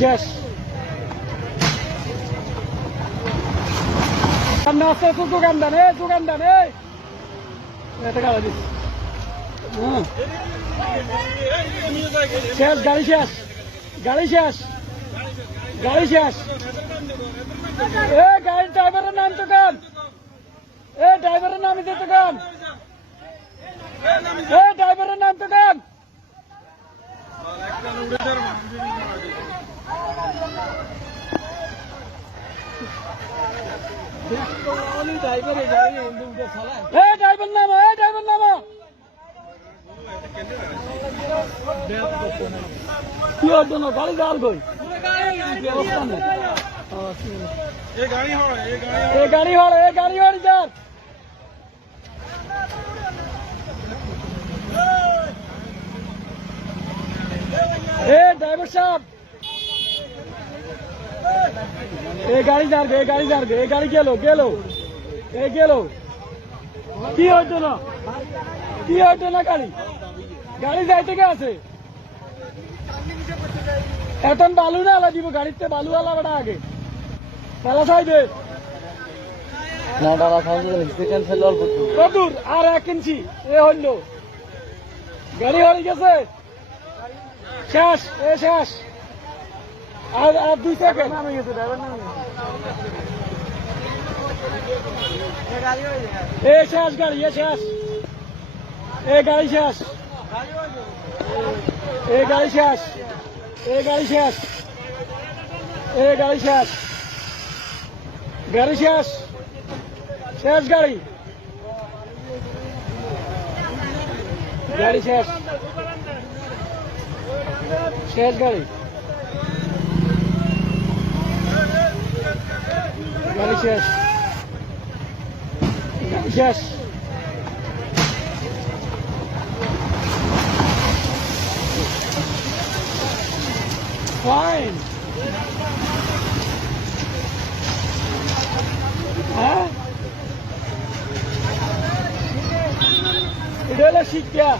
শেষ। সামনে আসতে তো দোকান দেন, দোকান দেন, এটা গাড়ি দিচ্ছি। শেষ, গাড়ি শেষ, গাড়ি শেষ, গাড়ি শেষ। গাড়ির ড্রাইভারের নাম তো কান, ড্রাইভারের নাম দিতে কান, ড্রাইভারের নাম তো কান। ড্রাইভার নামো, ড্রাইভার নামো। কি হতো না গাড়ি গাল গই গাড়ি হল গাড়ি হল যার ড্রাইভার সাহেব গাড়ি যার গে গাড়ি যার গে গাড়ি গেল গেল গেল কি হইতো না কি হইতো না গাড়ি গাড়ি যাইতে গে আছে এখন বালু না আলা দিব গাড়িতে বালু আলা বেড়া আগে তালা খাইবে না ডালা খাইবে কদূর আর 1 ইঞ্চি হইল গাড়ি হয়ে গেছে শেষ শেষ আর 2 সেকেন্ড নামে গেছে ড্রাইভার নামে শেষ গাড়ি শেষ গাড়ি শেষ গাড়ি শেষ গাড়ি শেষ গাড়ি শেষ গাড়ি শেষ শেষ গাড়ি গাড়ি শেষ শেষ গাড়ি গাড়ি শেষ গাড়ি শেষ Fine. হ্যাঁ এটা হলো শিক্ষা।